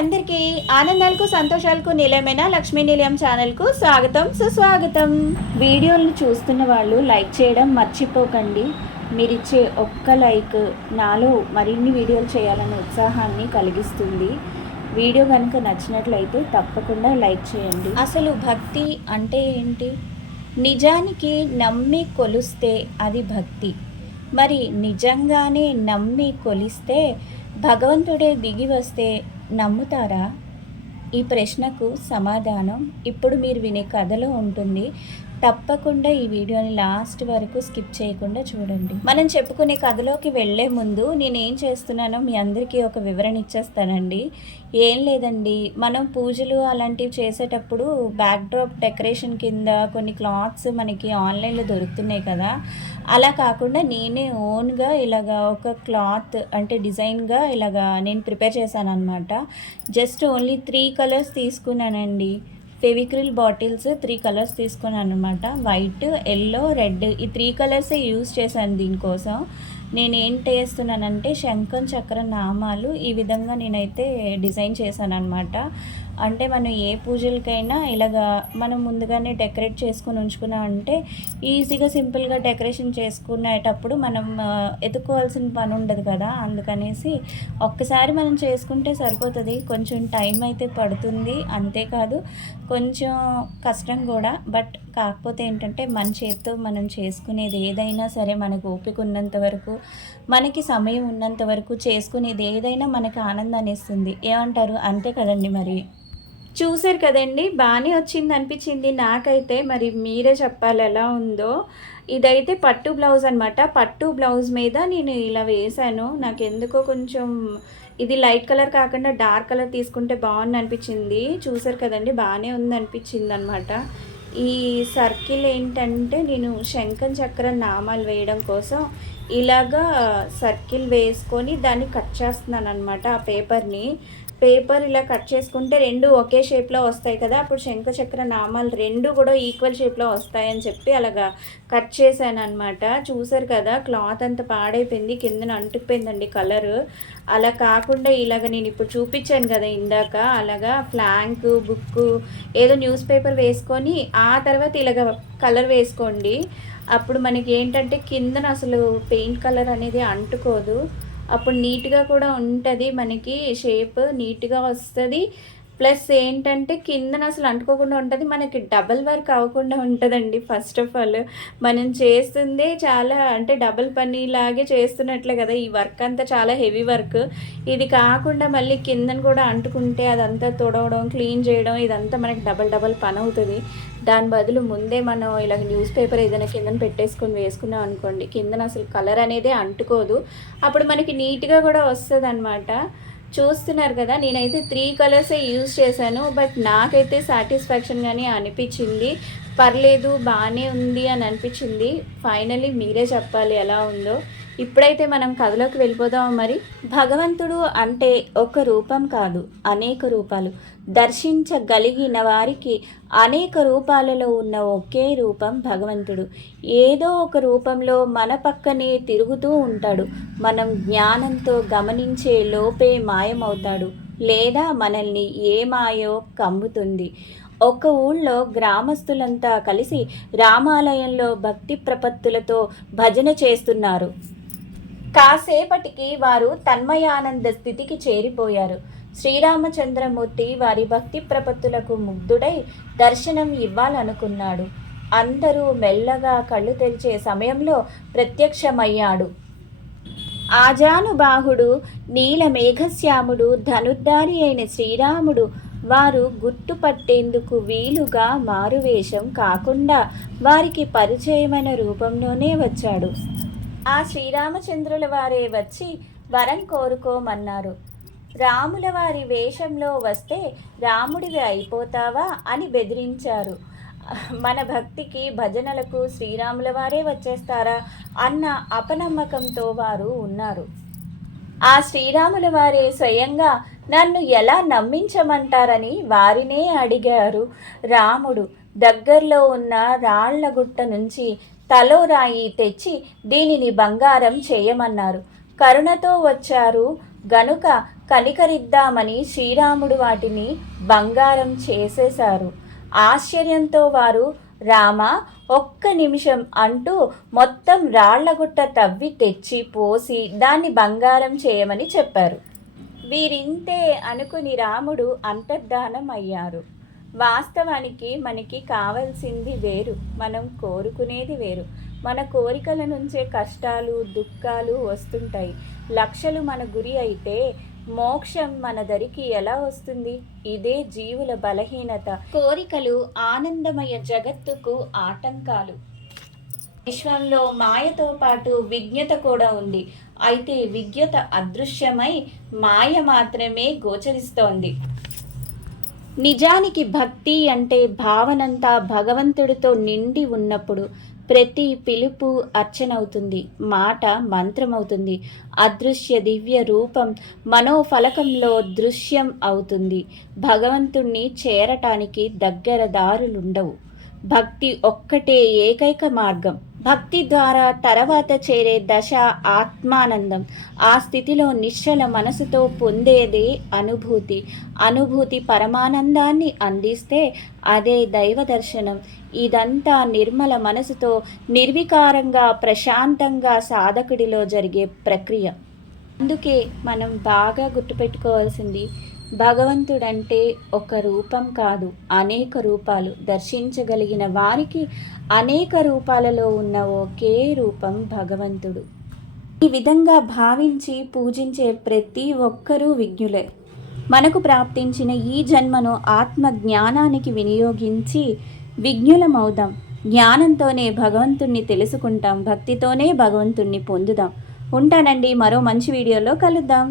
అందరికీ ఆనందాలకు సంతోషాలకు నిలయమైన లక్ష్మీ నిలయం ఛానల్కు స్వాగతం సుస్వాగతం. వీడియోలను చూస్తున్న వాళ్ళు లైక్ చేయడం మర్చిపోకండి. మీరిచ్చే ఒక్క లైక్ నాలో మరిన్ని వీడియోలు చేయాలనే ఉత్సాహాన్ని కలిగిస్తుంది. వీడియో కనుక నచ్చినట్లయితే తప్పకుండా లైక్ చేయండి. అసలు భక్తి అంటే ఏంటి? నిజానికి నమ్మి కొలిస్తే అది భక్తి. మరి నిజంగానే నమ్మి కొలిస్తే భగవంతుడే దిగి వస్తే నమ్ముతారా? ఈ ప్రశ్నకు సమాధానం ఇప్పుడు మీరు వినే కథలో ఉంటుంది. తప్పకుండా ఈ వీడియోని లాస్ట్ వరకు స్కిప్ చేయకుండా చూడండి. మనం చెప్పుకునే కథలోకి వెళ్ళే ముందు నేనేం చేస్తున్నానో మీ అందరికీ ఒక వివరణ ఇచ్చేస్తానండి. ఏం లేదండి, మనం పూజలు అలాంటివి చేసేటప్పుడు బ్యాక్డ్రాప్ డెకరేషన్ కింద కొన్ని క్లాత్స్ మనకి ఆన్లైన్లో దొరుకుతున్నాయి కదా. అలా కాకుండా నేనే ఓన్గా ఇలాగా ఒక క్లాత్ అంటే డిజైన్గా ఇలాగా నేను ప్రిపేర్ చేశాను అనమాట. జస్ట్ ఓన్లీ 3 కలర్స్ తీసుకున్నానండి. ఫెవిక్రిల్ బాటిల్స్ 3 కలర్స్ తీసుకున్నాను అనమాట. వైట్, ఎల్లో, రెడ్ ఈ 3 కలర్సే యూజ్ చేశాను దీనికోసం. నేను ఏం చేస్తున్నానంటే శంఖం చక్ర నామాలు ఈ విధంగా నేనైతే డిజైన్ చేశాను అనమాట. అంటే మనం ఏ పూజలకైనా ఇలాగా మనం ముందుగానే డెకరేట్ చేసుకుని ఉంచుకున్నామంటే ఈజీగా సింపుల్గా డెకరేషన్ చేసుకునేటప్పుడు మనం ఎత్తుకోవాల్సిన పని ఉండదు కదా. అందుకనేసి ఒక్కసారి మనం చేసుకుంటే సరిపోతుంది. కొంచెం టైం అయితే పడుతుంది, అంతేకాదు కొంచెం కష్టం కూడా. బట్ కాకపోతే ఏంటంటే మన చేతితో మనం చేసుకునేది ఏదైనా సరే మనకు ఓపిక ఉన్నంత వరకు, మనకి సమయం ఉన్నంత వరకు చేసుకునేది ఏదైనా మనకి ఆనందాన్ని ఇస్తుంది. ఏమంటారు? అంతే కదండి. మరి చూసారు కదండి, బాగానే వచ్చింది అనిపించింది నాకైతే. మరి మీరే చెప్పాలి ఎలా ఉందో. ఇదైతే పట్టు బ్లౌజ్ అనమాట. పట్టు బ్లౌజ్ మీద నేను ఇలా వేశాను. నాకు ఎందుకో కొంచెం ఇది లైట్ కలర్ కాకుండా డార్క్ కలర్ తీసుకుంటే బాగుంది అనిపించింది. చూసారు కదండి, బాగానే ఉంది అనిపించింది అనమాట. ఈ సర్కిల్ ఏంటంటే నేను శంఖం చక్ర నామాలు వేయడం కోసం ఇలాగా సర్కిల్ వేసుకొని దాన్ని కట్ చేస్తున్నాను అనమాట. ఆ పేపర్ ఇలా కట్ చేసుకుంటే 2 ఒకే షేప్లో వస్తాయి కదా. అప్పుడు శంఖ చక్ర నామాలు 2 కూడా ఈక్వల్ షేప్లో వస్తాయని చెప్పి అలాగా కట్ చేశాను అనమాట. చూసారు కదా, క్లాత్ అంతా పాడైపోయింది, కిందన అంటుకుపోయిందండి కలర్. అలా కాకుండా ఇలాగ నేను ఇప్పుడు చూపించాను కదా ఇందాక, అలాగా ఫ్లాంక్ బుక్ ఏదో న్యూస్ పేపర్ వేసుకొని ఆ తర్వాత ఇలాగ కలర్ వేసుకోండి. అప్పుడు మనకి ఏంటంటే కిందన అసలు పెయింట్ కలర్ అనేది అంటుకోదు. అప్పుడు నీట్గా కూడా ఉంటుంది, మనకి షేప్ నీట్గా వస్తుంది. ప్లస్ ఏంటంటే కిందన అసలు అంటుకోకుండా ఉంటుంది, మనకి డబల్ వర్క్ అవ్వకుండా ఉంటుందండి. ఫస్ట్ ఆఫ్ ఆల్ మనం చేస్తుందే చాలా అంటే డబల్ పనిలాగే చేస్తున్నట్లే కదా. ఈ వర్క్ అంతా చాలా హెవీ వర్క్. ఇది కాకుండా మళ్ళీ కిందన కూడా అంటుకుంటే అదంతా తుడవడం, క్లీన్ చేయడం ఇదంతా మనకి డబల్ పని అవుతుంది. దాని బదులు ముందే మనం ఇలా న్యూస్ పేపర్ ఏదైనా కిందన పెట్టేసుకొని వేసుకున్నాం అనుకోండి, కిందన అసలు కలర్ అనేది అంటుకోదు. అప్పుడు మనకి నీట్గా కూడా వస్తుంది అనమాట. చూస్తున్నారు కదా, నేనైతే 3 కలర్సే యూజ్ చేశాను. బట్ నాకైతే సాటిస్ఫాక్షన్గానే అనిపించింది. పర్లేదు, బాగానే ఉంది అని అనిపించింది. ఫైనల్లీ మీరే చెప్పాలి ఎలా ఉందో. ఇప్పుడైతే మనం కథలోకి వెళ్ళిపోదాం. మరి భగవంతుడు అంటే ఒక రూపం కాదు, అనేక రూపాలు. దర్శించగలిగిన వారికి అనేక రూపాలలో ఉన్న ఒకే రూపం భగవంతుడు. ఏదో ఒక రూపంలో మన పక్కనే తిరుగుతూ ఉంటాడు. మనం జ్ఞానంతో గమనించే లోపే మాయమవుతాడు, లేదా మనల్ని ఏ మాయో కమ్ముతుంది. ఒక ఊళ్ళో గ్రామస్తులంతా కలిసి రామాలయంలో భక్తి ప్రపత్తులతో భజన చేస్తున్నారు. కాసేపటికి వారు తన్మయానంద స్థితికి చేరిపోయారు. శ్రీరామచంద్రమూర్తి వారి భక్తి ప్రపత్తులకు ముగ్ధుడై దర్శనం ఇవ్వాలనుకున్నాడు. అందరూ మెల్లగా కళ్ళు తెరిచే సమయంలో ప్రత్యక్షమయ్యాడు. ఆజానుబాహుడు, నీల మేఘశ్యాముడు, ధనుర్ధారి అయిన శ్రీరాముడు. వారు గుర్తుపట్టేందుకు వీలుగా మారువేషం కాకుండా వారికి పరిచయమైన రూపంలోనే వచ్చాడు. ఆ శ్రీరామచంద్రుల వారే వచ్చి వరం కోరుకోమన్నారు. రాముల వారి వేషంలో వస్తే రాముడివి అయిపోతావా అని బెదిరించారు. మన భక్తికి భజనలకు శ్రీరాముల వారే వచ్చేస్తారా అన్న అపనమ్మకంతో వారు ఉన్నారు. ఆ శ్రీరాముల వారే స్వయంగా నన్ను ఎలా నమ్మించమంటారని వారినే అడిగారు. రాముడు దగ్గరలో ఉన్న రాళ్లగుట్ట నుంచి తలో రాయి తెచ్చి దీనిని బంగారం చేయమన్నారు. కరుణతో వచ్చారు గనుక కనికరిద్దామని శ్రీరాముడు వాటిని బంగారం చేసేశారు. ఆశ్చర్యంతో వారు రామ ఒక్క నిమిషం అంటూ మొత్తం రాళ్లగుట్ట తవ్వి తెచ్చి పోసి దాన్ని బంగారం చేయమని చెప్పారు. వీరింతే అనుకుని రాముడు అంతర్ధానం అయ్యారు. వాస్తవానికి మనకి కావాల్సింది వేరు, మనం కోరుకునేది వేరు. మన కోరికల నుంచే కష్టాలు దుఃఖాలు వస్తుంటాయి. లక్షలు మన గురి అయితే మోక్షం మన దరికి ఎలా వస్తుంది? ఇదే జీవుల బలహీనత. కోరికలు ఆనందమయ జగత్తుకు ఆటంకాలు. విశ్వంలో మాయతో పాటు విజ్ఞత కూడా ఉంది. అయితే విజ్ఞత అదృశ్యమై మాయ మాత్రమే గోచరిస్తోంది. నిజానికి భక్తి అంటే భావనంతా భగవంతుడితో నిండి ఉన్నప్పుడు ప్రతి పిలుపు అర్చనవుతుంది, మాట మంత్రమవుతుంది. అదృశ్య దివ్య రూపం మనోఫలకంలో దృశ్యం అవుతుంది. భగవంతుణ్ణి చేరటానికి దగ్గర దారులుండవు. భక్తి ఒక్కటే ఏకైక మార్గం. భక్తి ద్వారా తర్వాత చేరే దశ ఆత్మానందం. ఆ స్థితిలో నిశ్చల మనసుతో పొందేదే అనుభూతి. అనుభూతి పరమానందాన్ని అందిస్తే అదే దైవ దర్శనం. ఇదంతా నిర్మల మనసుతో నిర్వికారంగా ప్రశాంతంగా సాధకుడిలో జరిగే ప్రక్రియ. అందుకే మనం బాగా గుర్తుపెట్టుకోవాల్సింది, భగవంతుడంటే ఒక రూపం కాదు, అనేక రూపాలు. దర్శించగలిగిన వారికి అనేక రూపాలలో ఉన్న ఒకే రూపం భగవంతుడు. ఈ విధంగా భావించి పూజించే ప్రతి ఒక్కరూ విజ్ఞులే. మనకు ప్రాప్తించిన ఈ జన్మను ఆత్మ జ్ఞానానికి వినియోగించి విజ్ఞులమవుదాం. జ్ఞానంతోనే భగవంతుణ్ణి తెలుసుకుంటాం, భక్తితోనే భగవంతుణ్ణి పొందుదాం. ఉంటానండి, మరో మంచి వీడియోలో కలుద్దాం.